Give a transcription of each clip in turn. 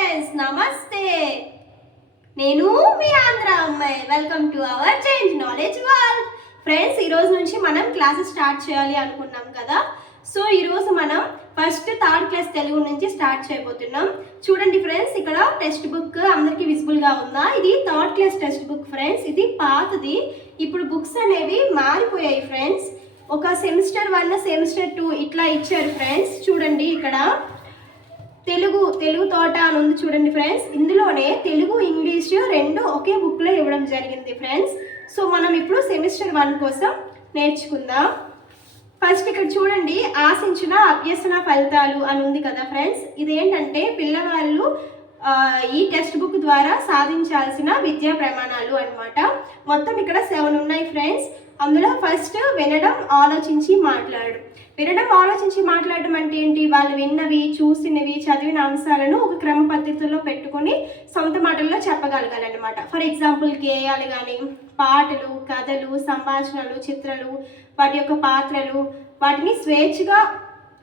Friends నమస్తే. నేను మీ ఆంధ్ర అమ్మాయి. Welcome to our change knowledge world. Friends, ఈరోజు నుంచి మనం క్లాసెస్ స్టార్ట్ చేయాలి అనుకున్నాం కదా. సో ఈరోజు మనం ఫస్ట్ థర్డ్ క్లాస్ తెలుగు నుంచి స్టార్ట్ చేయబోతున్నాం. చూడండి ఫ్రెండ్స్, ఇక్కడ టెక్స్ట్ బుక్ అందరికీ విజిబుల్గా ఉందా? ఇది third class text book friends. ఇది పాతది. ఇప్పుడు బుక్స్ అనేవి మారిపోయాయి ఫ్రెండ్స్. ఒక సెమిస్టర్ 1 సెమిస్టర్ 2 ఇట్లా ఇచ్చారు ఫ్రెండ్స్. చూడండి, ఇక్కడ తెలుగు తోట అని ఉంది చూడండి ఫ్రెండ్స్. ఇందులోనే తెలుగు ఇంగ్లీష్ రెండు ఒకే బుక్లో ఇవ్వడం జరిగింది ఫ్రెండ్స్. సో మనం ఇప్పుడు సెమిస్టర్ 1 కోసం నేర్చుకుందాం. ఫస్ట్ ఇక్కడ చూడండి, ఆశించిన అభ్యసన ఫలితాలు అని ఉంది కదా ఫ్రెండ్స్. ఇదేంటంటే పిల్లవాళ్ళు ఈ టెక్స్ట్ బుక్ ద్వారా సాధించాల్సిన విద్యా ప్రమాణాలు అన్నమాట. మొత్తం ఇక్కడ 7 ఉన్నాయి ఫ్రెండ్స్. అందులో ఫస్ట్ వినడం, ఆలోచించి మాట్లాడడం. వినడం, ఆలోచించి మాట్లాడడం అంటే ఏంటి? వాళ్ళు విన్నవి, చూసినవి, చదివిన అంశాలను ఒక క్రమ పద్ధతిలో పెట్టుకొని సొంత మాటల్లో చెప్పగలగాలన్నమాట. ఫర్ ఎగ్జాంపుల్ గేయాలు కానీ, పాటలు, కథలు, సంభాషణలు, చిత్రాలు, వాటి యొక్క పాత్రలు, వాటిని స్వేచ్ఛగా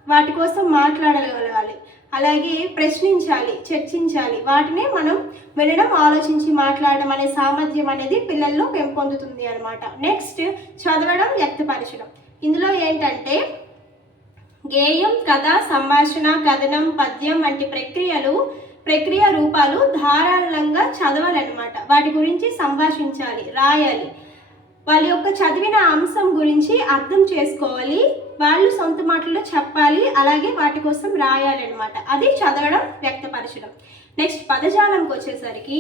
వాటి కోసం మాట్లాడగలగాలి. అలాగే ప్రశ్నించాలి, చర్చించాలి. వాటినే మనం వినడం, ఆలోచించి మాట్లాడడం అనే సామర్థ్యం అనేది పిల్లల్లో పెంపొందుతుంది అనమాట. నెక్స్ట్ చదవడం, వ్యక్తపరచడం. ఇందులో ఏంటంటే గేయం, కథ, సంభాషణ, కథనం, పద్యం వంటి ప్రక్రియ రూపాలు ధారాళంగా చదవాలన్నమాట. వాటి గురించి సంభాషించాలి, రాయాలి. వాళ్ళ యొక్క చదివిన అంశం గురించి అర్థం చేసుకోవాలి, వాళ్ళు సొంత మాటల్లో చెప్పాలి, అలాగే వాటి కోసం రాయాలి అనమాట. అది చదవడం, వ్యక్తపరచడం. నెక్స్ట్ పదజాలంకి వచ్చేసరికి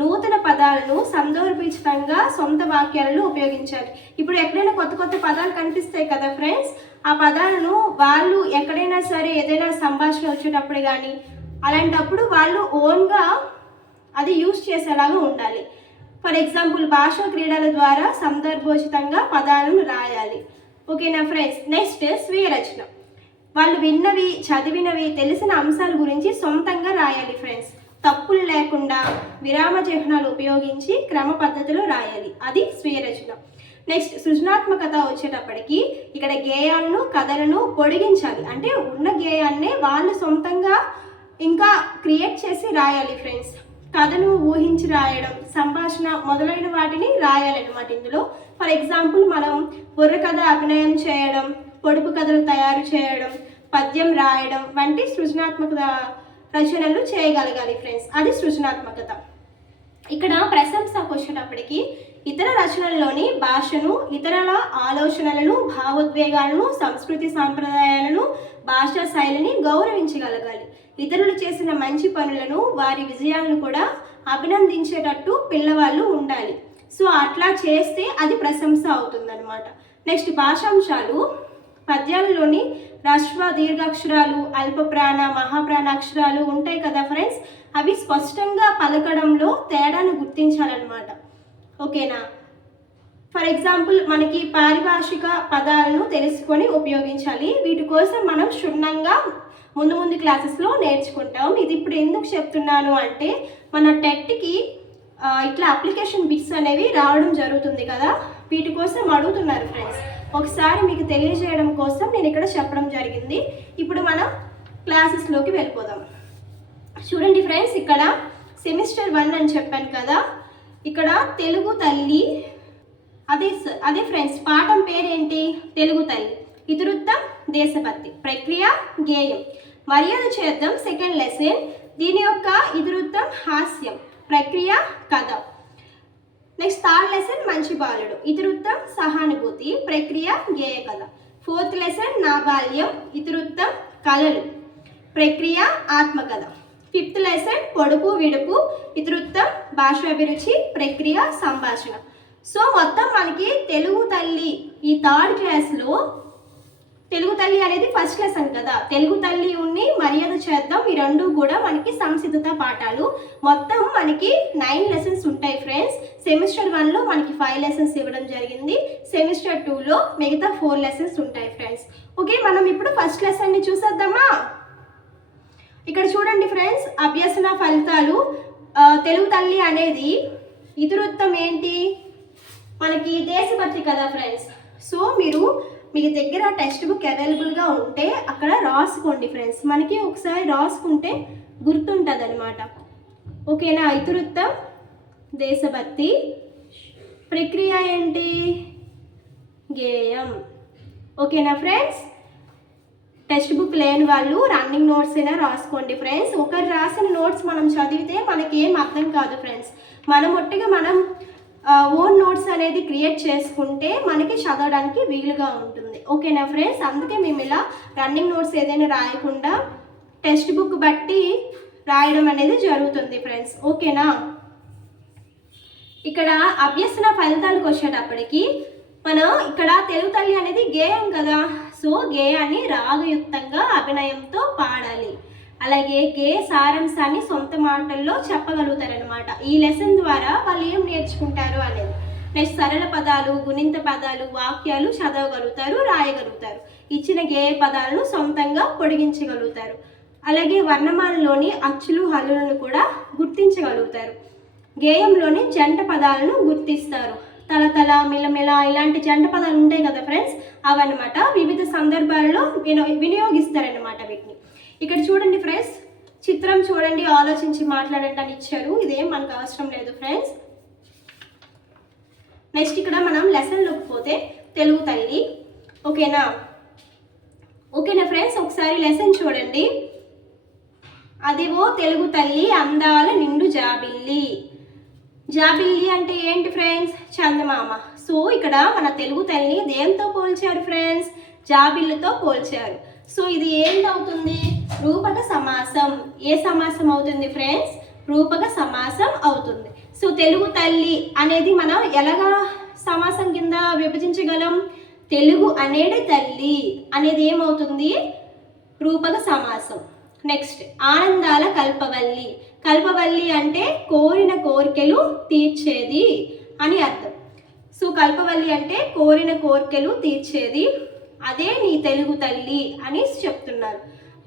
నూతన పదాలను సందర్భోచితంగా సొంత వాక్యాలను ఉపయోగించాలి. ఇప్పుడు ఎక్కడైనా కొత్త పదాలు కనిపిస్తాయి కదా ఫ్రెండ్స్, ఆ పదాలను వాళ్ళు ఎక్కడైనా సరే ఏదైనా సంభాషణ వచ్చేటప్పుడు కానీ అలాంటప్పుడు వాళ్ళు ఓన్గా అది యూజ్ చేసేలాగా ఉండాలి. ఫర్ ఎగ్జాంపుల్ భాషా క్రీడల ద్వారా సందర్భోచితంగా పదాలను రాయాలి. ఓకేనా ఫ్రెండ్స్? నెక్స్ట్ స్వీయ రచన. వాళ్ళు విన్నవి, చదివినవి, తెలిసిన అంశాల గురించి సొంతంగా రాయాలి ఫ్రెండ్స్. తప్పులు లేకుండా విరామ చిహ్నాలు ఉపయోగించి క్రమ పద్ధతిలో రాయాలి. అది స్వీయ రచన. నెక్స్ట్ సృజనాత్మకత వచ్చేటప్పటికి ఇక్కడ గేయాలను, కథలను పొడిగించాలి. అంటే ఉన్న గేయాన్నే వాళ్ళు సొంతంగా ఇంకా క్రియేట్ చేసి రాయాలి ఫ్రెండ్స్. కథను ఊహించి రాయడం, సంభాషణ మొదలైన వాటిని రాయాలన్నమాట ఇందులో. ఫర్ ఎగ్జాంపుల్ మనం బుర్రకథ అభినయం చేయడం, పొడుపు కథలు తయారు చేయడం, పద్యం రాయడం వంటి సృజనాత్మక రచనలు చేయగలగాలి ఫ్రెండ్స్. అది సృజనాత్మకత. ఇక్కడ ప్రశంసకు వచ్చేటప్పటికి ఇతర రచనల్లోని భాషను, ఇతరుల ఆలోచనలను, భావోద్వేగాలను, సంస్కృతి సాంప్రదాయాలను, భాషా శైలిని గౌరవించగలగాలి. ఇతరులు చేసిన మంచి పనులను, వారి విజయాలను కూడా అభినందించేటట్టు పిల్లవాళ్ళు ఉండాలి. సో అట్లా చేస్తే అది ప్రశంస అవుతుందన్నమాట. నెక్స్ట్ భాషాంశాలు. పద్యాలలోని హ్రస్వ దీర్ఘాక్షరాలు, అల్పప్రాణ, మహాప్రాణ అక్షరాలు ఉంటాయి కదా ఫ్రెండ్స్. అవి స్పష్టంగా పలకడంలో తేడాను గుర్తించాలన్నమాట. ఓకేనా? ఫర్ ఎగ్జాంపుల్ మనకి పారిభాషిక పదాలను తెలుసుకొని ఉపయోగించాలి. వీటి కోసం మనం క్షుణ్ణంగా ముందు క్లాసెస్లో నేర్చుకుంటాం. ఇది ఇప్పుడు ఎందుకు చెప్తున్నాను అంటే మన టెట్కి ఇట్లా అప్లికేషన్ బిట్స్ అనేవి రావడం జరుగుతుంది కదా, వీటి కోసం అడుగుతున్నారు ఫ్రెండ్స్. ఒకసారి మీకు తెలియజేయడం కోసం నేను ఇక్కడ చెప్పడం జరిగింది. ఇప్పుడు మనం క్లాసెస్లోకి వెళ్ళిపోదాం. చూడండి ఫ్రెండ్స్, ఇక్కడ సెమిస్టర్ 1 అని చెప్పాను కదా. ఇక్కడ తెలుగు తల్లి, అదే ఫ్రెండ్స్ పాఠం పేరేంటి? తెలుగు తల్లి. ఇతివృత్తం దేశభక్తి, ప్రక్రియ గేయం. మర్యాద చేద్దాం సెకండ్ లెసన్. దీని యొక్క ఇతివృత్తం హాస్యం, ప్రక్రియ కథ. నెక్స్ట్ థర్డ్ లెసన్ మంచి బాలుడు, ఇతివృత్తం సహానుభూతి, ప్రక్రియ గేయ కథ. ఫోర్త్ లెసన్ నా బాల్యం, ఇతివృత్తం కళలు, ప్రక్రియ ఆత్మకథ. ఫిఫ్త్ లెసన్ పొడుపు విడుపు, ఇతివృత్తం భాషాభిరుచి, ప్రక్రియ సంభాషణ. సో మొత్తం మనకి తెలుగు తల్లి ఈ థర్డ్ క్లాస్లో, తెలుగు తల్లి అనేది ఫస్ట్ లెసన్ కదా, తెలుగు తల్లి ఉన్ని మర్యాద చేద్దాం, ఈ రెండు కూడా మనకి సంసిద్ధత పాఠాలు. మొత్తం మనకి 9 లెసన్స్ ఉంటాయి ఫ్రెండ్స్. సెమిస్టర్ 1లో మనకి 5 లెసన్స్ ఇవ్వడం జరిగింది. సెమిస్టర్ 2లో మిగతా 4 లెసన్స్ ఉంటాయి ఫ్రెండ్స్. ఓకే, మనం ఇప్పుడు ఫస్ట్ లెసన్ని చూసేద్దామా? ఇక్కడ చూడండి ఫ్రెండ్స్, అభ్యసన ఫలితాలు. తెలుగు తల్లి అనేది ఇతివృత్తం ఏంటి? మనకి దేశభక్తి కదా ఫ్రెండ్స్. సో మీకు దగ్గర టెక్స్ట్ బుక్ అవైలబుల్గా ఉంటే అక్కడ రాసుకోండి ఫ్రెండ్స్. మనకి ఒకసారి రాసుకుంటే గుర్తుంటుంది అనమాట. ఓకేనా. ఇతివృత్తం దేశభక్తి, ప్రక్రియ ఏంటి గేయం. ఓకేనా ఫ్రెండ్స్. టెక్స్ట్ బుక్ లేని వాళ్ళు రన్నింగ్ నోట్స్ అయినా రాసుకోండి ఫ్రెండ్స్. ఒకరు రాసిన నోట్స్ మనం చదివితే మనకి ఏం అర్థం కాదు ఫ్రెండ్స్. మనం ఒట్టిగా మనం ఓన్ నోట్స్ అనేది క్రియేట్ చేసుకుంటే మనకి చదవడానికి వీలుగా ఉంటుంది. ఓకేనా ఫ్రెండ్స్. అందుకే మేము ఇలా రన్నింగ్ నోట్స్ ఏదైనా రాయకుండా టెక్స్ట్ బుక్ బట్టి రాయడం అనేది జరుగుతుంది ఫ్రెండ్స్. ఓకేనా. ఇక్కడ అభ్యసన ఫలితాలకు వచ్చేటప్పటికి మనం ఇక్కడ తెలుగు తల్లి అనేది గేయం కదా. సో గేయాన్ని రాగయుక్తంగా అభినయంతో పాడాలి. అలాగే గేయ సారాంశాన్ని సొంత మాటల్లో చెప్పగలుగుతారనమాట. ఈ లెసన్ ద్వారా వాళ్ళు ఏం నేర్చుకుంటారు అనేది. నెక్స్ట్ సరళ పదాలు, గుణింత పదాలు, వాక్యాలు చదవగలుగుతారు, రాయగలుగుతారు. ఇచ్చిన గేయ పదాలను సొంతంగా పొడిగించగలుగుతారు. అలాగే వర్ణమాలలోని అచ్చులు హల్లులను కూడా గుర్తించగలుగుతారు. గేయంలోని జంట పదాలను గుర్తిస్తారు. తలతల, మిలమిల ఇలాంటి జంట పదాలు ఉంటాయి కదా ఫ్రెండ్స్, అవన్నమాట వివిధ సందర్భాలలో వినియోగిస్తారనమాట వీటిని. ఇక్కడ చూడండి ఫ్రెండ్స్, చిత్రం చూడండి, ఆలోచించి మాట్లాడండి అని ఇచ్చారు. ఇదేం మనకు అవసరం లేదు ఫ్రెండ్స్. నెక్స్ట్ ఇక్కడ మనం లెసన్లోకి పోతే తెలుగు తల్లి. ఓకేనా. ఓకేనా ఫ్రెండ్స్. ఒకసారి లెసన్ చూడండి. అదివో తెలుగు తల్లి అందాల నిండు జాబిల్లి. జాబిల్లి అంటే ఏంటి ఫ్రెండ్స్? చందమామ. సో ఇక్కడ మన తెలుగు తల్లిని దేంతో పోల్చారు ఫ్రెండ్స్? జాబిల్లితో పోల్చారు. సో ఇది ఏంటవుతుంది? రూపక సమాసం. ఏ సమాసం అవుతుంది ఫ్రెండ్స్? రూపక సమాసం అవుతుంది. సో తెలుగు తల్లి అనేది మనం ఎలాగా సమాసం కింద విభజించగలం? తెలుగు అనేది తల్లి అనేది ఏమవుతుంది? రూపక సమాసం. నెక్స్ట్ ఆనందాల కల్పవల్లి. కల్పవల్లి అంటే కోరిన కోరికలు తీర్చేది అని అర్థం. సో కల్పవల్లి అంటే కోరిన కోరికలు తీర్చేది, అదే నీ తెలుగు తల్లి అని చెప్తున్నారు.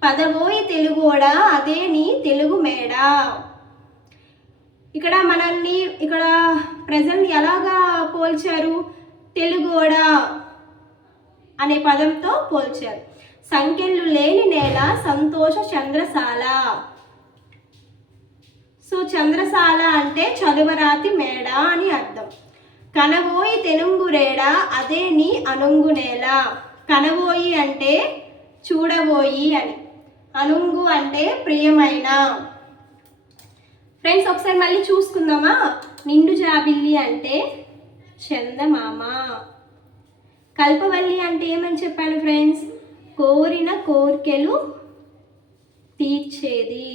పదవోయి తెలుగోడా అదే నీ తెలుగు మేడ. ఇక్కడ మనల్ని ఇక్కడ ప్రజల్ని ఎలాగా పోల్చారు? తెలుగోడా అనే పదంతో పోల్చారు. సంఖ్యలు లేని నేల సంతోష చంద్రశాల. సో చంద్రశాల అంటే చలువరాతి మేడ అని అర్థం. కనవోయి తెనుంగురేడ అదే నీ అనుంగు నేల. కనవోయి అంటే చూడబోయి అని, అనుంగు అంటే ప్రియమైన. ఫ్రెండ్స్ ఒకసారి మళ్ళీ చూసుకుందామా? నిండు జాబిల్లి అంటే చందమామ. కల్పవల్లి అంటే ఏమని చెప్పాను ఫ్రెండ్స్? కోరిన కోరికలు తీర్చేది.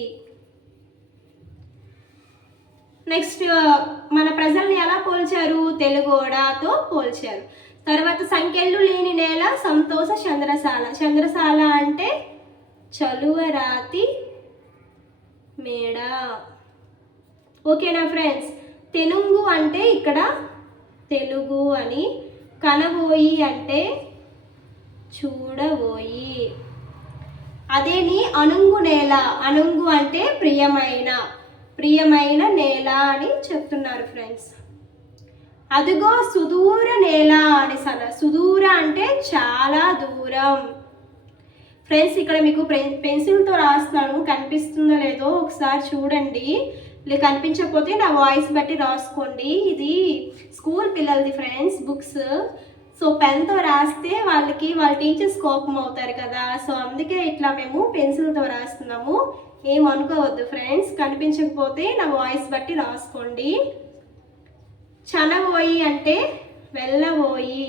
నెక్స్ట్ మన ప్రజల్ని ఎలా పోల్చారు? తెలుగోడాతో పోల్చారు. తర్వాత సంఖ్యలు లేని నేల సంతోష చంద్రశాల. చంద్రశాల అంటే చలువరాతి మేడ. ఓకేనా ఫ్రెండ్స్. తెనుంగు అంటే ఇక్కడ తెలుగు అని, కనబోయి అంటే చూడబోయి, అదే నీ అనుంగు నేల. అనుంగు అంటే ప్రియమైన, ప్రియమైన నేల అని చెప్తున్నారు ఫ్రెండ్స్. అదిగో సుదూర నేల అని సుదూర అంటే చాలా దూరం. ఫ్రెండ్స్ ఇక్కడ మీకు పెన్సిల్తో రాస్తున్నాను, కనిపిస్తుందో లేదో ఒకసారి చూడండి. కనిపించకపోతే నా వాయిస్ బట్టి రాసుకోండి. ఇది స్కూల్ పిల్లలది ఫ్రెండ్స్ బుక్స్. సో పెన్తో రాస్తే వాళ్ళ టీచర్స్ కోపం అవుతారు కదా. సో అందుకే ఇట్లా మేము పెన్సిల్తో రాస్తున్నాము. ఏమనుకోవద్దు ఫ్రెండ్స్, కనిపించకపోతే నా వాయిస్ బట్టి రాసుకోండి. చనబోయి అంటే వెళ్ళబోయి.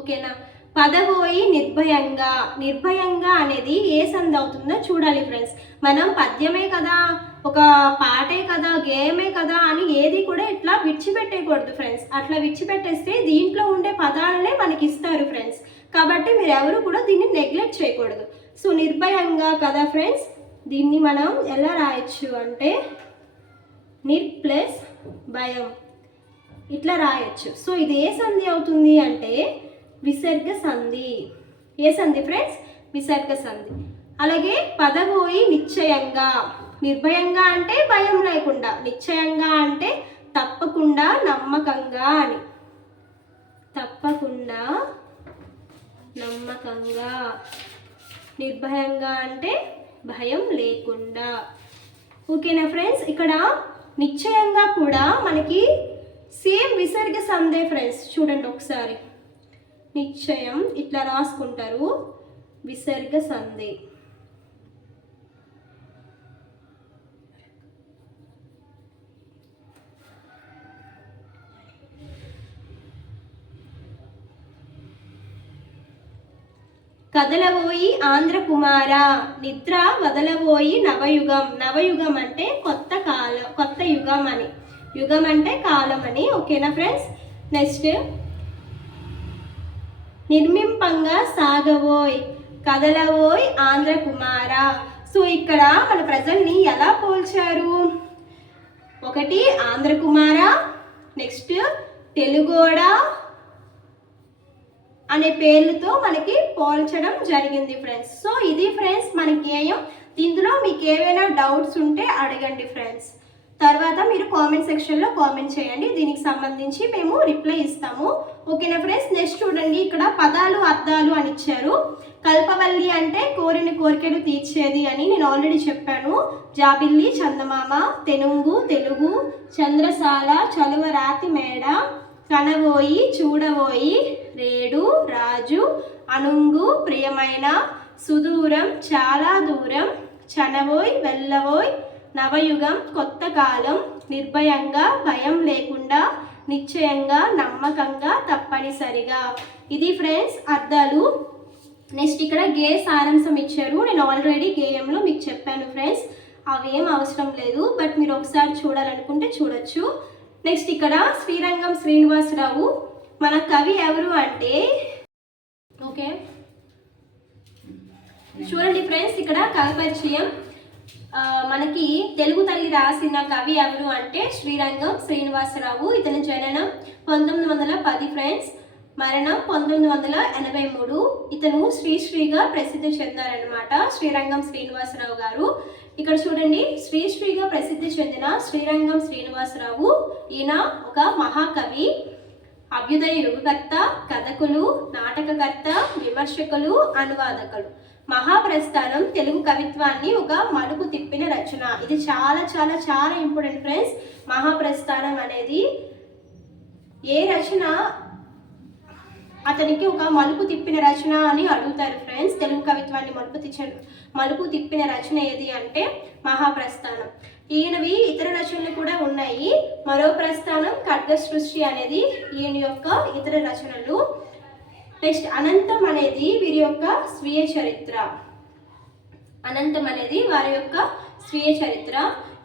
ఓకేనా. పదబోయి నిర్భయంగా. నిర్భయంగా అనేది ఏ సంధి అవుతుందో చూడాలి ఫ్రెండ్స్. మనం పద్యమే కదా, ఒక పాటే కదా, గేయమే కదా అని ఏది కూడా ఇట్లా విడిచిపెట్టేయకూడదు ఫ్రెండ్స్. అట్లా విడిచిపెట్టేస్తే దీంట్లో ఉండే పదాలనే మనకి ఇస్తారు ఫ్రెండ్స్. కాబట్టి మీరు ఎవరు కూడా దీన్ని నెగ్లెక్ట్ చేయకూడదు. సో నిర్భయంగా కదా ఫ్రెండ్స్. దీన్ని మనం ఎలా రాయొచ్చు అంటే నిర్ ప్లస్ భయం ఇట్లా రాయొచ్చు. సో ఇది ఏ సంధి అవుతుంది అంటే విసర్గ సంధి. ఏ సంధి ఫ్రెండ్స్? విసర్గ సంధి. అలాగే పదబోయి నిశ్చయంగా. నిర్భయంగా అంటే భయం లేకుండా, నిశ్చయంగా అంటే తప్పకుండా, నమ్మకంగా అని. తప్పకుండా, నమ్మకంగా. నిర్భయంగా అంటే భయం లేకుండా. ఓకేనా ఫ్రెండ్స్? ఇక్కడ నిశ్చయంగా కూడా మనకి సేమ్ విసర్గ సందే ఫ్రెండ్స్. చూడండి ఒకసారి, నిశ్చయం ఇట్లా రాసుకుంటారు, విసర్గ సందే. కదలబోయి ఆంధ్ర కుమార, నిద్ర వదలబోయి నవయుగం. నవయుగం అంటే కొత్త కాలం, కొత్త యుగం అని. యుగం అంటే కాలం అని. ఓకేనా ఫ్రెండ్స్? నెక్స్ట్, నిర్మింపంగా సాగబోయ్, కదలబోయ్ ఆంధ్ర కుమార. సో ఇక్కడ మన ప్రజల్ని ఎలా పోల్చారు? ఒకటి ఆంధ్ర కుమార, నెక్స్ట్ తెలుగోడ అనే పేర్లతో మనకి పోల్చడం జరిగింది ఫ్రెండ్స్. సో ఇది ఫ్రెండ్స్ మన గేయం. ఇందులో మీకు ఏవైనా డౌట్స్ ఉంటే అడగండి ఫ్రెండ్స్. తర్వాత మీరు కామెంట్ సెక్షన్లో కామెంట్ చేయండి, దీనికి సంబంధించి మేము రిప్లై ఇస్తాము. ఓకేనా ఫ్రెండ్స్? నెక్స్ట్ చూడండి, ఇక్కడ పదాలు అర్థాలు అని ఇచ్చారు. కల్పవల్లి అంటే కోరిన కోరికలు తీర్చేది అని నేను ఆల్రెడీ చెప్పాను. జాబిల్లి చందమామ, తెనుంగు తెలుగు, చంద్రశాల చలువ రాతి మేడ, కనబోయి చూడబోయి, రేడు రాజు, అనుంగు ప్రియమైన, సుదూరం చాలా దూరం, చనబోయ్ వెళ్ళబోయ్, నవయుగం కొత్త కాలం, నిర్భయంగా భయం లేకుండా, నిశ్చయంగా నమ్మకంగా తప్పనిసరిగా. ఇది ఫ్రెండ్స్ అర్థాలు. నెక్స్ట్ ఇక్కడ గే సారాంశం ఇచ్చారు. నేను ఆల్రెడీ గేయంలో మీకు చెప్పాను ఫ్రెండ్స్, అవేం అవసరం లేదు, బట్ మీరు ఒకసారి చూడాలనుకుంటే చూడొచ్చు. నెక్స్ట్ ఇక్కడ శ్రీరంగం శ్రీనివాసరావు మన కవి ఎవరు అంటే, ఓకే చూడండి ఫ్రెండ్స్, ఇక్కడ కవి పరిచయం. మనకి తెలుగు తల్లి రాసిన కవి ఎవరు అంటే శ్రీరంగం శ్రీనివాసరావు. ఇతని జననం 1910 ఫ్రెండ్స్, మరణం 1983. ఇతను శ్రీశ్రీగా ప్రసిద్ధి చెందారనమాట, శ్రీరంగం శ్రీనివాసరావు గారు. ఇక్కడ చూడండి, శ్రీశ్రీగా ప్రసిద్ధి చెందిన శ్రీరంగం శ్రీనివాసరావు ఈయన ఒక మహాకవి, అభ్యుదయ యుగకర్త, కథకులు, నాటకకర్త, విమర్శకులు, అనువాదకులు. మహాప్రస్థానం తెలుగు కవిత్వాన్ని ఒక మలుపు తిప్పిన రచన. ఇది చాలా చాలా చాలా ఇంపార్టెంట్ ఫ్రెండ్స్. మహాప్రస్థానం అనేది ఏ రచన అతనికి ఒక మలుపు తిప్పిన రచన అని అడుగుతారు ఫ్రెండ్స్. తెలుగు కవిత్వాన్ని మలుపు తిప్పిన రచన ఏది అంటే మహాప్రస్థానం. ఈయనవి ఇతర రచనలు కూడా ఉన్నాయి. మరో ప్రస్థానం, ఖడ్గ సృష్టి అనేది ఈయన యొక్క ఇతర రచనలు. నెక్స్ట్ అనంతం అనేది వీరి యొక్క స్వీయ చరిత్ర. అనంతం అనేది వారి యొక్క స్వీయ చరిత్ర.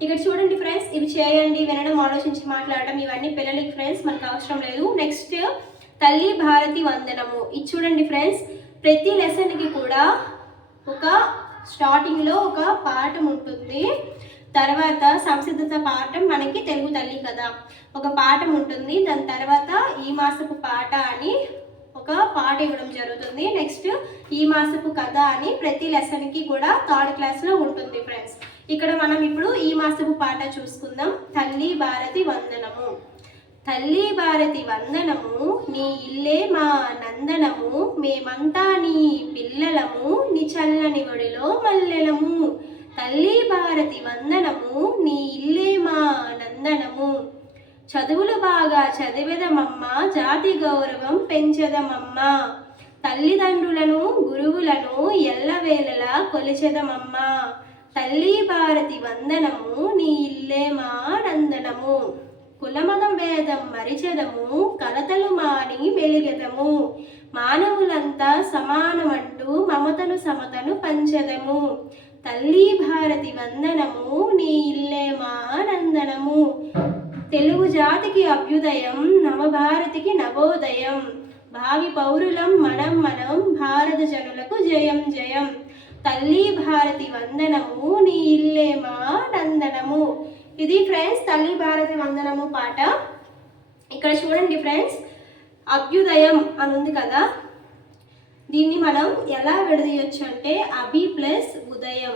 ఇక్కడ చూడండి ఫ్రెండ్స్, ఇవి చేయండి, వినడం, ఆలోచించి మాట్లాడడం, ఇవన్నీ పిల్లలకి ఫ్రెండ్స్ మనకు అవసరం లేదు. నెక్స్ట్ తల్లి భారతి వందనము. ఇది చూడండి ఫ్రెండ్స్, ప్రతి లెసన్కి కూడా ఒక స్టార్టింగ్లో ఒక పాఠం ఉంటుంది. తర్వాత సంసిద్ధత పాఠం, మనకి తెలుగు తల్లి కదా ఒక పాఠం ఉంటుంది. దాని తర్వాత ఈ మాసపు పాట అని ఒక పాట ఇవ్వడం జరుగుతుంది. నెక్స్ట్ ఈ మాసపు కథ అని ప్రతి లెసన్కి కూడా థర్డ్ క్లాస్లో ఉంటుంది ఫ్రెండ్స్. ఇక్కడ మనం ఇప్పుడు ఈ మాసపు పాట చూసుకుందాం. తల్లి భారతి వందనము. తల్లి భారతి వందనము, నీ ఇల్లే మా నందనము, మేమంతా నీ పిల్లలము, నీ చల్లని ఒడిలో మల్లెలము. తల్లి భారతి వందనము, నీ ఇల్లే మా నందనము, చదువులు బాగా చదివెదమమ్మ, జాతి గౌరవం పెంచెదమమ్మ, తల్లిదండ్రులను గురువులను ఎల్లవేళలా కొలిచెదమమ్మ. తల్లి భారతి వందనము, నీ ఇల్లే మా నందనము, కులమదం భేదం మరిచెదము, కలతలు మాని వెలిగెదము, మానవులంతా సమానమంటూ మమతను సమతను పంచెదము. తల్లి భారతి వందనము, నీ ఇల్లే మా నందనము, తెలుగు జాతికి అభ్యుదయం, నవభారతికి నవోదయం, భావి పౌరులం మనం మనం, భారత జనులకు జయం జయం. తల్లి భారతి వందనము, నీ ఇల్లే మా నందనము. ఇది ఫ్రెండ్స్ తల్లి భారతి వందనము పాట. ఇక్కడ చూడండి ఫ్రెండ్స్, అభ్యుదయం అని ఉంది కదా, దీన్ని మనం ఎలా విడదీయొచ్చు అంటే అభి ప్లస్ ఉదయం.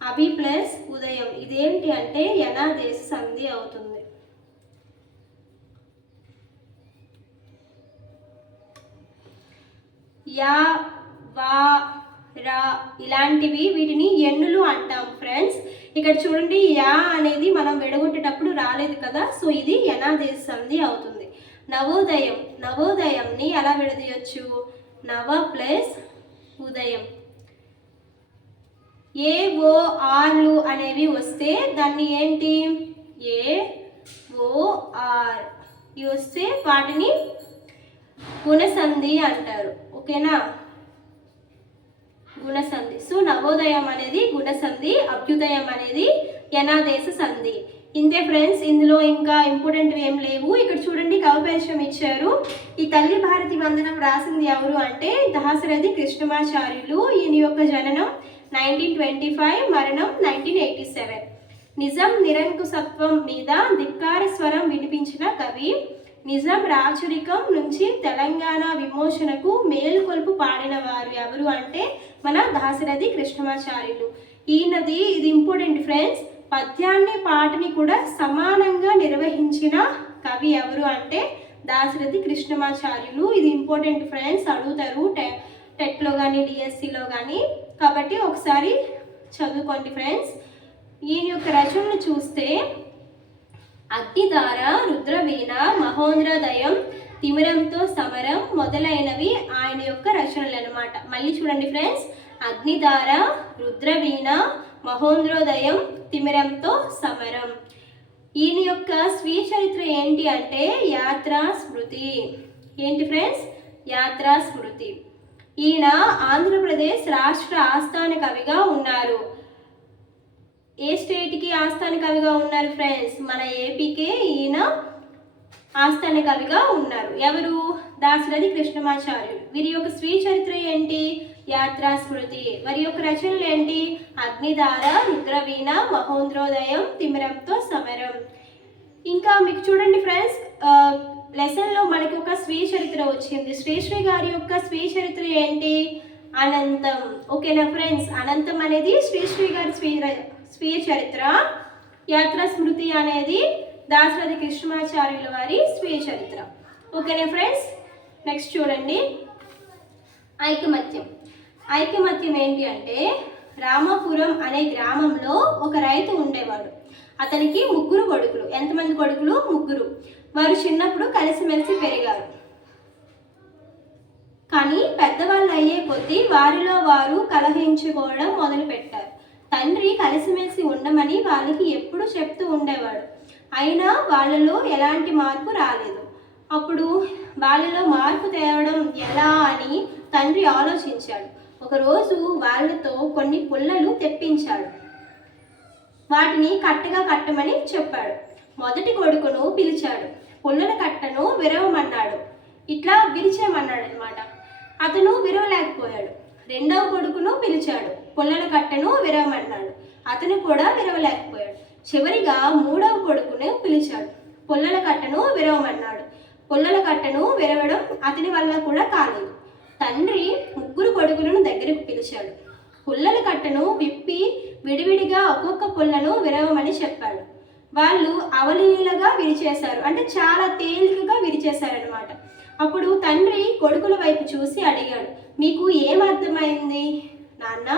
అభి ప్లస్ ఉదయం ఇదేంటి అంటే యనాదేశ సంధి అవుతుంది. యా వా రా ఇలాంటివి వీటిని ఎన్నులు అంటాం ఫ్రెండ్స్. ఇక్కడ చూడండి యా అనేది మనం విడగొట్టేటప్పుడు రాలేదు కదా, సో ఇది యనాదేశ సంధి అవుతుంది. నవోదయం, నవోదయంని ఎలా విడదీయొచ్చు? నవ ప్లస్ ఉదయం. ఏ ఓ ఆర్లు అనేవి వస్తే దాన్ని ఏంటి? ఏ ఓ ఆర్ ఇవి వస్తే వాటిని గుణసంధి అంటారు. ఓకేనా? గుణసంధి. సో నవోదయం అనేది గుణసంధి, అభ్యుదయం అనేది యనాదేశ సంధి. ఇంతే ఫ్రెండ్స్, ఇందులో ఇంకా ఇంపార్టెంట్ ఏం లేవు. ఇక్కడ చూడండి కవిపరిచయం ఇచ్చారు. ఈ తల్లి భారతి వందనం రాసింది ఎవరు అంటే దాశరథి కృష్ణమాచార్యులు. ఈయన యొక్క జననం 1925, మరణం 1987. నిజం నిరంకుశత్వం మీద ధిక్కార స్వరం వినిపించిన కవి. నిజాం రాచరికం నుంచి తెలంగాణ విమోచనకు మేల్కొల్పు పాడిన వారు ఎవరు అంటే మన దాశరథి కృష్ణమాచార్యులు. ఈయనది ఇది ఇంపార్టెంట్ ఫ్రెండ్స్. పద్యాన్ని పాటని కూడా సమానంగా నిర్వహించిన కవి ఎవరు అంటే దాశరథి కృష్ణమాచార్యులు. ఇది ఇంపార్టెంట్ ఫ్రెండ్స్, అడుగుతారు టెట్లో కానీ డిఎస్సిలో కానీ, కాబట్టి ఒకసారి చదువుకోండి ఫ్రెండ్స్. ఈయన యొక్క రచనలు చూస్తే అగ్నిధార, రుద్రవీణ, మహోంద్రోదయం, తిమిరంతో సమరం మొదలైనవి ఆయన యొక్క రచనలు అన్నమాట. మళ్ళీ చూడండి ఫ్రెండ్స్, అగ్నిధార, రుద్రవీణ, మహోంద్రోదయం, తిమిరంతో సమరం. ఈయన యొక్క స్వీయ చరిత్ర ఏంటి అంటే యాత్రా స్మృతి. ఏంటి ఫ్రెండ్స్? యాత్రా స్మృతి. ఈయన ఆంధ్రప్రదేశ్ రాష్ట్ర ఆస్థాన కవిగా ఉన్నారు. ఏ స్టేట్కి ఆస్థాన కవిగా ఉన్నారు ఫ్రెండ్స్? మన ఏపీకే ఈయన ఆస్థాన కవిగా ఉన్నారు. ఎవరు? దాశరథి కృష్ణమాచార్యులు. వీరి యొక్క స్వీయ చరిత్ర ఏంటి? యాత్రా స్మృతి. వారి యొక్క రచనలు ఏంటి? అగ్నిధార, రుద్రవీణ, మహోంద్రోదయం, తిమిరంతో సమరం. ఇంకా మీకు చూడండి ఫ్రెండ్స్, లెసన్లో మనకి ఒక స్వీయ చరిత్ర వచ్చింది. శ్రీశ్రీ గారి యొక్క స్వీయ చరిత్ర ఏంటి? అనంతం. ఓకేనా ఫ్రెండ్స్? అనంతం అనేది శ్రీశ్రీ గారి స్వీయ చరిత్ర. యాత్రా స్మృతి అనేది దాశరథి కృష్ణమాచార్యుల వారి స్వీయ చరిత్ర. ఓకేనా ఫ్రెండ్స్? నెక్స్ట్ చూడండి ఐకమత్యం. ఐకమత్యం ఏంటి అంటే రామాపురం అనే గ్రామంలో ఒక రైతు ఉండేవాడు. అతనికి 3 కొడుకులు. ఎంతమంది కొడుకులు? 3. వారు చిన్నప్పుడు కలిసిమెలిసి పెరిగారు. కానీ పెద్దవాళ్ళు అయ్యే కొద్దీ వారిలో వారు కలహించుకోవడం మొదలుపెట్టారు. తండ్రి కలిసిమెలిసి ఉండమని వాళ్ళకి ఎప్పుడు చెప్తూ ఉండేవాడు. అయినా వాళ్ళలో ఎలాంటి మార్పు రాలేదు. అప్పుడు వాళ్ళలో మార్పు తేవడం ఎలా అని తండ్రి ఆలోచించాడు. ఒకరోజు వాళ్ళతో కొన్ని పుల్లలు తెప్పించాడు. వాటిని కట్టగా కట్టమని చెప్పాడు. మొదటి కొడుకును పిలిచాడు. పుల్లల కట్టను విరవమన్నాడు. ఇట్లా విరిచేయమన్నాడు అనమాట. అతను విరవలేకపోయాడు. రెండవ కొడుకును పిలిచాడు. పుల్లల కట్టను విరవమన్నాడు. అతను కూడా విరవలేకపోయాడు. చివరిగా 3వ కొడుకును పిలిచాడు. పుల్లల కట్టను విరవమన్నాడు. పుల్లల కట్టను విరవడం అతని వల్ల కూడా కాలేదు. తండ్రి 3 కొడుకులను దగ్గరకు పిలిచాడు. పుల్లల కట్టను విప్పి విడివిడిగా ఒక్కొక్క పుల్లను విరవమని చెప్పాడు. వాళ్ళు అవలీలగా విరిచేశారు, అంటే చాలా తేలికగా విరిచేశారనమాట. అప్పుడు తండ్రి కొడుకుల వైపు చూసి అడిగాడు, మీకు ఏమర్థమైంది? నాన్న,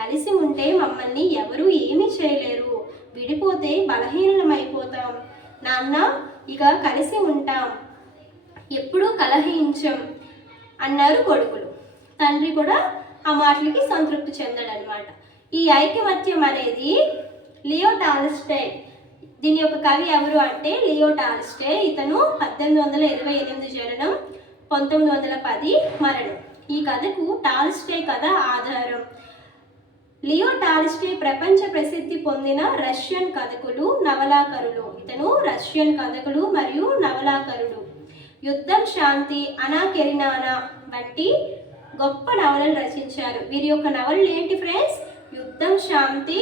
కలిసి ఉంటే మమ్మల్ని ఎవరూ ఏమీ చేయలేరు, విడిపోతే బలహీనమైపోతాం. నాన్న, ఇక కలిసి ఉంటాం, ఎప్పుడూ కలహించం అన్నారు కొడుకులు. తండ్రి కూడా ఆ మాటలకి సంతృప్తి చెందాడనమాట. ఈ ఐకమత్యం అనేది లియో టాల్స్టాయ్, దీని యొక్క కవి ఎవరు అంటే లియో టాల్స్టాయ్. ఇతను 1828 జననం, 1910 మరణం. ఈ కథకు టాల్స్టాయ్ కథ ఆధారం. లియో టాల్స్టాయ్ ప్రపంచ ప్రసిద్ధి పొందిన రష్యన్ కథకులు, నవలాకరులు. ఇతను రష్యన్ కథకులు మరియు నవలాకరుడు. యుద్ధం, శాంతి, అనా కెరినానా వంటి గొప్ప నవలలు రచించారు. వీరి యొక్క నవలలు ఏంటి ఫ్రెండ్స్? యుద్ధం, శాంతి,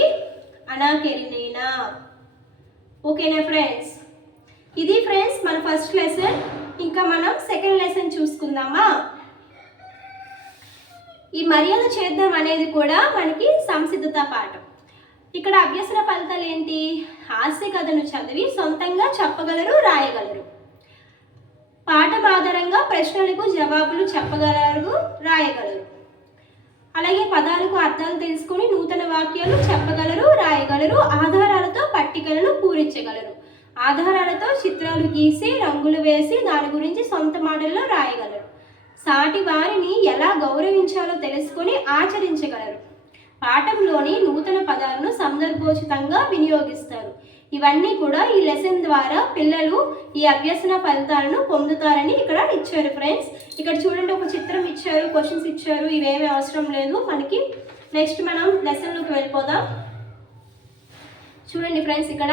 అనా కెరినేనా. ఓకేనా ఫ్రెండ్స్? ఇది ఫ్రెండ్స్ మన ఫస్ట్ లెసన్. ఇంకా మనం సెకండ్ లెసన్ చూసుకుందామా? ఈ మర్యాద చేద్దాం అనేది కూడా మనకి సంసిద్ధత పాఠం. ఇక్కడ అభ్యసన ఫలితాలు ఏంటి? హాస్య కథను చదివి సొంతంగా చెప్పగలరు, రాయగలరు. పాఠం ఆధారంగా ప్రశ్నలకు జవాబులు చెప్పగలరు, రాయగలరు. అలాగే పదాలకు అర్థాలు తెలుసుకొని నూతన వాక్యాలు చెప్పగలరు, రాయగలరు. ఆధారాలతో పట్టికలను పూరించగలరు. ఆధారాలతో చిత్రాలు గీసి రంగులు వేసి దాని గురించి సొంత మాటల్లో రాయగలరు. సాటి వారిని ఎలా గౌరవించాలో తెలుసుకొని ఆచరించగలరు. పాఠంలోని నూతన పదాలను సందర్భోచితంగా వినియోగిస్తారు. ఇవన్నీ కూడా ఈ లెసన్ ద్వారా పిల్లలు ఈ అభ్యసన ఫలితాలను పొందుతారని ఇక్కడ ఇచ్చారు ఫ్రెండ్స్. ఇక్కడ చూడండి, ఒక చిత్రం ఇచ్చారు, క్వశ్చన్స్ ఇచ్చారు. ఇవేమీ అవసరం లేదు మనకి. నెక్స్ట్ మనం లెసన్లోకి వెళ్ళిపోదాం. చూడండి ఫ్రెండ్స్, ఇక్కడ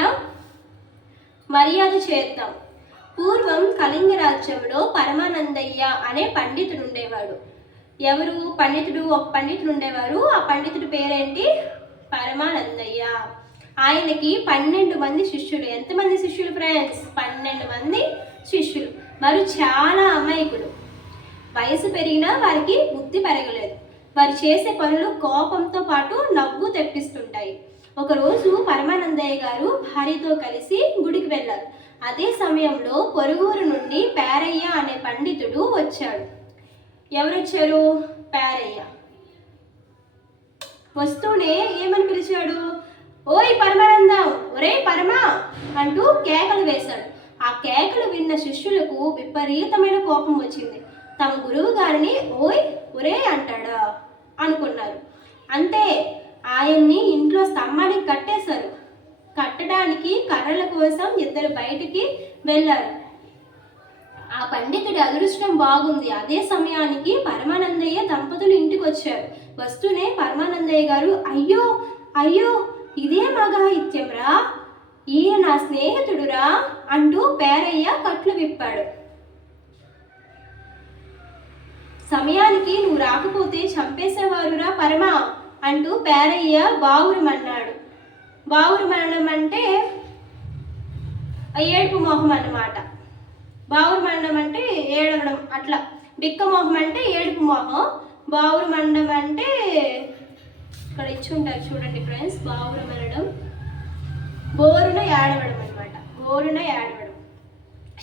మర్యాద చేద్దాం. పూర్వం కళింగ రాజ్యంలో పరమానందయ్య అనే పండితుడు ఉండేవాడు. ఎవరు పండితుడు? ఒక పండితుడు ఉండేవారు. ఆ పండితుడి పేరేంటి? పరమానందయ్య. ఆయనకి 12 మంది శిష్యులు. ఎంతమంది శిష్యులు ఫ్రెండ్స్? 12 మంది శిష్యులు. వారు చాలా అమాయకులు. వయసు పెరిగినా వారికి బుద్ధి పెరగలేదు. వారు చేసే పనులు కోపంతో పాటు నవ్వు తెప్పిస్తుంటాయి. ఒకరోజు పరమానందయ్య గారు భార్యతో కలిసి గుడికి వెళ్ళారు. అదే సమయంలో పొరుగురు నుండి పేరయ్య అనే పండితుడు వచ్చాడు. ఎవరు వచ్చారు? పేరయ్య. వస్తూనే ఏమని పిలిచాడు? ఓయ్ పరమానందం, ఒరే పరమా అంటూ కేకలు వేశాడు. ఆ కేకలు విన్న శిష్యులకు విపరీతమైన కోపం వచ్చింది. తమ గురువు గారిని ఓయ్ ఒరే అంటాడా అనుకున్నారు. అంతే, ఆయన్ని ఇంట్లో స్తంభానికి కట్టేశారు. కట్టడానికి కర్రల కోసం ఇద్దరు బయటికి వెళ్ళారు. ఆ పండితుడి అదృష్టం బాగుంది. అదే సమయానికి పరమానందయ్య దంపతులు ఇంటికి వచ్చారు. వస్తూనే పరమానందయ్య గారు, అయ్యో అయ్యో ఇదే మగాహిత్యంరా, ఈయన నా స్నేహితుడురా అంటూ పేరయ్య కట్లు విప్పాడు. సమయానికి నువ్వు రాకపోతే చంపేసేవారురా పరమా అంటూ పేరయ్య బావురుమన్నాడు. బావురుమనడం అంటే ఏడుపు మొహం అన్నమాట. బావురుమనడం అంటే ఏడవడం, అట్లా. బిక్క మొహం అంటే ఏడుపు మొహం. బావురుమనడం అంటే ఇక్కడ ఇచ్చి ఉంటారు చూడండి ఫ్రెండ్స్. బావురుమనడం బోరున ఏడవడం అనమాట. బోరున ఏడవడం.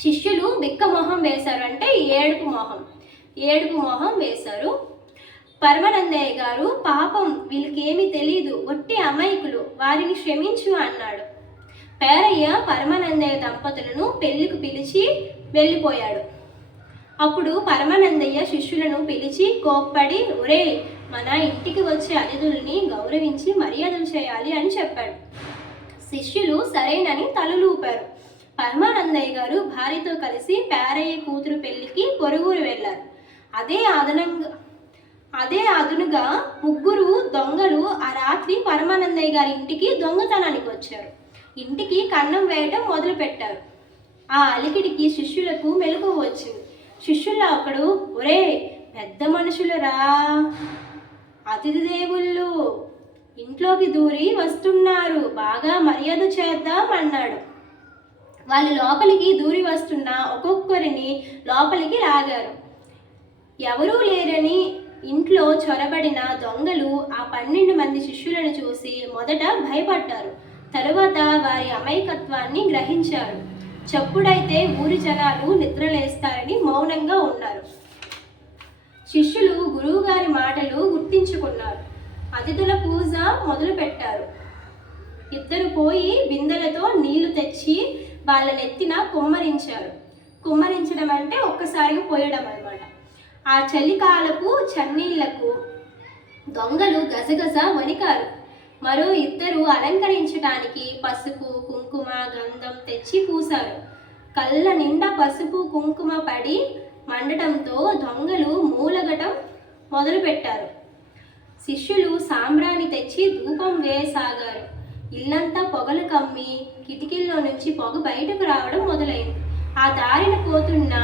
శిష్యులు బిక్క మొహం వేశారు అంటే ఏడుపు మొహం వేశారు. పరమానందయ్య గారు, పాపం వీళ్ళకేమీ తెలీదు, ఒట్టి అమాయకులు, వారిని క్షమించు అన్నాడు. పేరయ్య పరమానందయ్య దంపతులను పెళ్లికి పిలిచి వెళ్ళిపోయాడు. అప్పుడు పరమానందయ్య శిష్యులను పిలిచి కోప్పడి, ఒరే మన ఇంటికి వచ్చే అతిథుల్ని గౌరవించి మర్యాదలు చేయాలి అని చెప్పాడు. శిష్యులు సరేనని తలలూపారు. పరమానందయ్య గారు భార్యతో కలిసి పేరయ్య కూతురు పెళ్లికి పొరుగురు వెళ్ళారు. అదే అదునుగా ముగ్గురు దొంగలు ఆ రాత్రి పరమానందయ్య గారి ఇంటికి దొంగతనానికి వచ్చారు. ఇంటికి కన్నం వేయటం మొదలు పెట్టారు. ఆ అలికిడికి శిష్యులకు మెలకువ వచ్చింది. శిష్యుల్లో ఒకడు, ఒరే పెద్ద మనుషులరా, అతిథి దేవుళ్ళు ఇంట్లోకి దూరి వస్తున్నారు, బాగా మర్యాద చేద్దాం అన్నాడు. వాళ్ళు లోపలికి దూరి వస్తున్నా ఒక్కొక్కరిని లోపలికి లాగారు. ఎవరూ లేరని ఇంట్లో చొరబడిన దొంగలు ఆ 12 మంది శిష్యులను చూసి మొదట భయపడ్డారు. తరువాత వారి అమాయకత్వాన్ని గ్రహించారు. చప్పుడైతే ఊరి జనాలు నిద్రలేస్తారని మౌనంగా ఉన్నారు. శిష్యులు గురువుగారి మాటలు గుర్తించుకున్నారు. అతిథుల పూజ మొదలు పెట్టారు. ఇద్దరు పోయి బిందెలతో నీళ్లు తెచ్చి వాళ్ళ నెత్తిన కుమ్మరించారు. కుమ్మరించడం అంటే ఒక్కసారిగా పోయడం అన్నమాట. ఆ చలికాలపు చన్నీళ్లకు దొంగలు గజగజ వణికారు. మరో ఇద్దరు అలంకరించడానికి పసుపు కుంకుమ గంధం తెచ్చి పూశారు. కళ్ళ నిండా పసుపు కుంకుమ పడి మండటంతో దొంగలు మూలగటం మొదలుపెట్టారు. శిష్యులు సాంబ్రాణి తెచ్చి ధూపం వేయసాగారు. ఇల్లంతా పొగలు కమ్మి కిటికీల్లో నుంచి పొగ బయటకు రావడం మొదలైంది. ఆ దారిన పోతున్న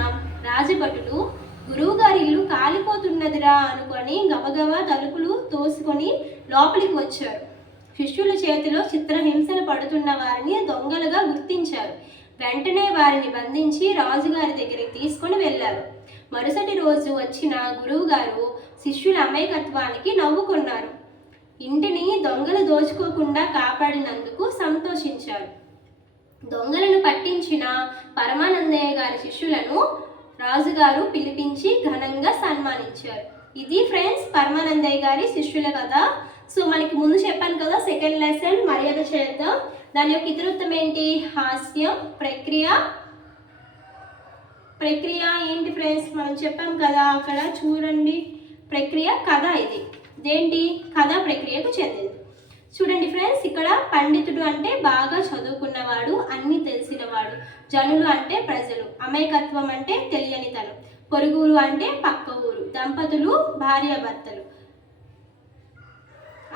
రాజభటులు, గురువుగారి ఇల్లు కాలిపోతున్నదిరా అనుకొని గబగబా తలుపులు తోసుకొని లోపలికి వచ్చారు. శిష్యుల చేతిలో చిత్రహింసలు పడుతున్న వారిని దొంగలుగా గుర్తించారు. వెంటనే వారిని బంధించి రాజుగారి దగ్గరికి తీసుకొని వెళ్ళారు. మరుసటి రోజు వచ్చిన గురువుగారు శిష్యుల అమాయకత్వానికి నవ్వుకున్నారు. ఇంటిని దొంగలు దోచుకోకుండా కాపాడినందుకు సంతోషించారు. దొంగలను పట్టించిన పరమానందయ్య గారి శిష్యులను రాజుగారు పిలిపించి ఘనంగా సన్మానించారు. ఇది ఫ్రెండ్స్ పరమానందయ్య గారి శిష్యుల కథ. సో మనకి ముందు చెప్పాను కదా సెకండ్ లెసన్ మర్యాద చేద్దాం. దాని యొక్క ఇతివృత్తం ఏంటి? హాస్యం. ప్రక్రియ ఏంటి ఫ్రెండ్స్? మనం చెప్పాం కదా అక్కడ చూడండి. ప్రక్రియ కథ. ఇది దేంటి? కథ ప్రక్రియకు చెందింది. చూడండి ఫ్రెండ్స్, ఇక్కడ పండితుడు అంటే బాగా చదువుకున్నవాడు, అన్నీ తెలిసినవాడు. జనులు అంటే ప్రజలు. అమాయకత్వం అంటే తెలియనితనం. పొరుగురు అంటే పక్క ఊరు. దంపతులు భార్యాభర్తలు.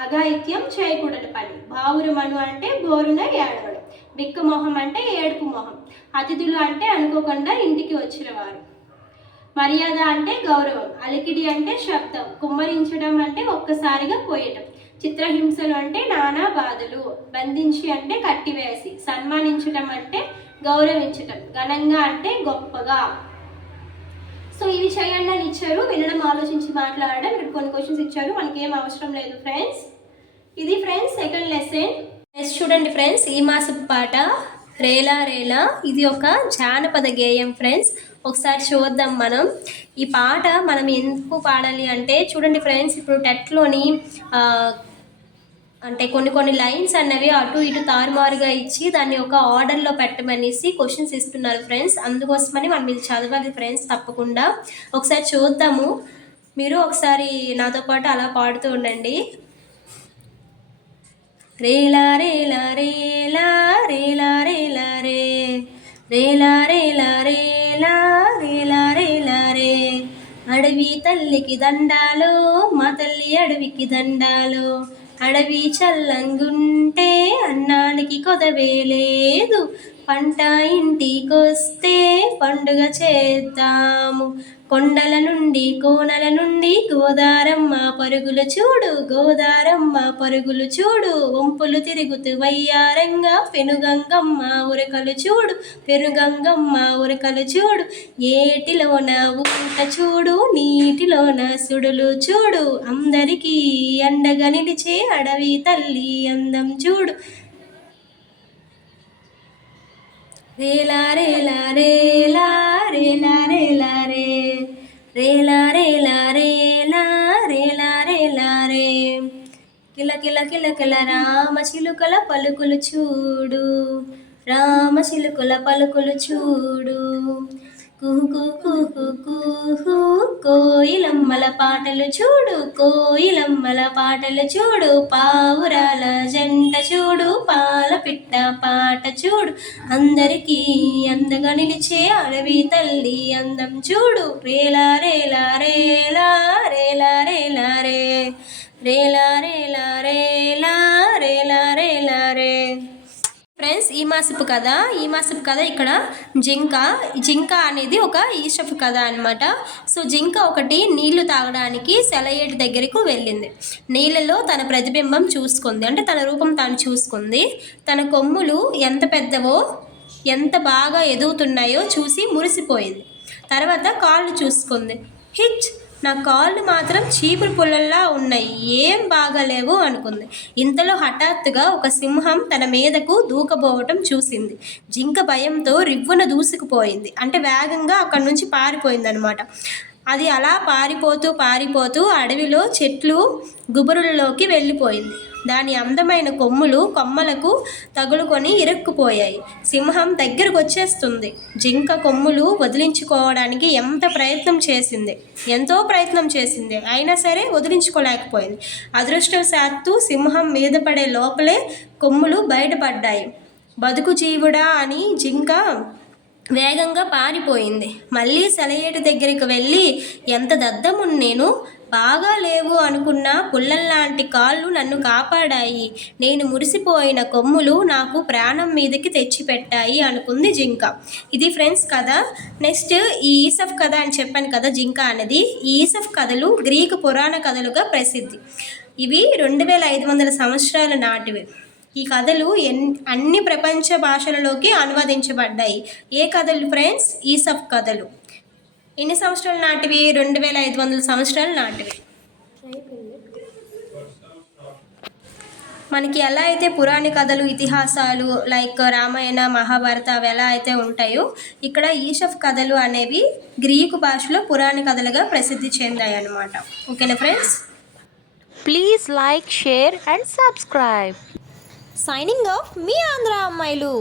అఘాయిత్యం చేయకూడని పని. బావురమను అంటే బోరున ఏడవడం. బిక్కమొహం అంటే ఏడుపు మొహం. అతిథులు అంటే అనుకోకుండా ఇంటికి వచ్చిన వారు. మర్యాద అంటే గౌరవం. అలికిడి అంటే శబ్దం. కుమ్మరించడం అంటే ఒక్కసారిగా పోయటం. చిత్రహింసలు అంటే నానా బాధలు. బంధించి అంటే కట్టివేసి. సన్మానించడం అంటే గౌరవించటం. ఘనంగా అంటే గొప్పగా. సో ఇవి చేయండి అని ఇచ్చారు. వినడం, ఆలోచించి మాట్లాడడం. ఇక్కడ కొన్ని క్వశ్చన్స్ ఇచ్చారు, మనకి ఏం అవసరం లేదు ఫ్రెండ్స్. ఇది ఫ్రెండ్స్ సెకండ్ లెసన్. నెక్స్ట్ చూడండి ఫ్రెండ్స్, ఈ మాసపు పాట రేలా రేలా. ఇది ఒక జానపద గేయం ఫ్రెండ్స్. ఒకసారి చూద్దాం మనం. ఈ పాట మనం ఎందుకు పాడాలి అంటే చూడండి ఫ్రెండ్స్, ఇప్పుడు టెట్లోని అంటే కొన్ని లైన్స్ అన్నవి అటు ఇటు తారుమారుగా ఇచ్చి దాన్ని ఒక ఆర్డర్లో పెట్టమనేసి క్వశ్చన్స్ ఇస్తున్నారు ఫ్రెండ్స్. అందుకోసమని మనం ఇది చదవాలి ఫ్రెండ్స్ తప్పకుండా. ఒకసారి చూద్దాము. మీరు ఒకసారి నాతో పాటు అలా పాడుతూ ఉండండి. రేలా రేలా రేలా రేలా రేలా రే రేలా రేలా రేలా రేలా రేలా రే. అడవి తల్లికి దండాలో, మా తల్లి అడవికి దండాలో. అడవి చల్లంగుంటే అన్నానికి కొదవే లేదు. పంట ఇంటికొస్తే పండుగ చేద్దాము. కొండల నుండి కోనల నుండి గోదారమ్మ పరుగులు చూడు, గోదారమ్మ పరుగులు చూడు. వంపులు తిరుగుతూ వయ్యారంగా పెనుగంగమ్మ ఉరకలు చూడు, పెనుగంగమ్మ ఉరకలు చూడు. ఏటిలోన ఊట చూడు, నీటిలోన సుడులు చూడు. అందరికీ అండగా నిలిచే అడవి తల్లి అందం చూడు. రేలా రేలా రేలా రేలా రేలా రే రేలా రేలా రేలా రేలా రేలా రే. కిల కిల కిల కిల రామ చిలుకల పలుకులు చూడు, రామ చిలుకల పలుకులు చూడు. కుహు కుహు కుహు కోయిలమ్మల పాటలు చూడు, కోయిలమ్మల పాటలు చూడు. పావురాల జంట చూడు, పాల పిట్ట పాట చూడు. అందరికీ అందగా నిలిచే అడవి తల్లి అందం చూడు. రేలా రేలా రేలా రేలా రేలా రే రేలా రేలా రేలా రేలా రేలా రే. ఫ్రెండ్స్ ఈ మాసపు కథ ఇక్కడ జింక అనేది ఒక ఈసఫ్ కథ అనమాట. సో జింక ఒకటి నీళ్లు తాగడానికి సెలయేటి దగ్గరకు వెళ్ళింది. నీళ్ళలో తన ప్రతిబింబం చూసుకుంది, అంటే తన రూపం తాను చూసుకుంది. తన కొమ్ములు ఎంత పెద్దవో, ఎంత బాగా ఎదుగుతున్నాయో చూసి మురిసిపోయింది. తర్వాత కాళ్ళు చూసుకుంది. నా కాళ్ళు మాత్రం చీపురు పుల్లల్లా ఉన్నాయి, ఏం బాగాలేవు అనుకుంది. ఇంతలో హఠాత్తుగా ఒక సింహం తన మీదకు దూకబోవటం చూసింది. జింక భయంతో రివ్వున దూసుకుపోయింది, అంటే వేగంగా అక్కడి నుంచి పారిపోయింది అనమాట. అది అలా పారిపోతూ అడవిలో చెట్లు గుబురుల్లోకి వెళ్ళిపోయింది. దాని అందమైన కొమ్మలకు తగులుకొని ఇరుక్కుపోయాయి. సింహం దగ్గరకు వచ్చేస్తుంది. జింక కొమ్ములు వదిలించుకోవడానికి ఎంతో ప్రయత్నం చేసింది, అయినా సరే వదిలించుకోలేకపోయింది. అదృష్టవశాత్తు సింహం మీద పడే లోపలే కొమ్ములు బయటపడ్డాయి. బతుకు జీవుడా అని జింక వేగంగా పారిపోయింది. మళ్ళీ సెలయేటి దగ్గరికి వెళ్ళి, ఎంత దద్దమును నేను, బాగా లేవు అనుకున్న పుల్లల్లాంటి కాళ్ళు నన్ను కాపాడాయి. నేను మురిసిపోయిన కొమ్ములు నాకు ప్రాణం మీదకి తెచ్చిపెట్టాయి అనుకుంది జింక. ఇది ఫ్రెండ్స్ కథ. నెక్స్ట్ ఈ ఈసఫ్ కథ అని చెప్పాను కదా జింక అనేది. ఈ ఈసఫ్ కథలు గ్రీకు పురాణ కథలుగా ప్రసిద్ధి. ఇవి 2500 సంవత్సరాల నాటివి. ఈ కథలు అన్ని ప్రపంచ భాషలలోకి అనువదించబడ్డాయి. ఏ కథలు ఫ్రెండ్స్? ఈసఫ్ కథలు. ఎన్ని సంవత్సరాలు నాటివి? 2500 సంవత్సరాలు నాటివి. మనకి ఎలా అయితే పురాణ కథలు ఇతిహాసాలు లైక్ రామాయణ మహాభారత అవి ఎలా అయితే ఉంటాయో ఇక్కడ ఈషఫ్ కథలు అనేవి గ్రీకు భాషలో పురాణ కథలుగా ప్రసిద్ధి చెందాయి అన్నమాట. ఓకేనా friends? Please like, share and subscribe. Signing off మీ ఆంధ్ర అమ్మాయిలు.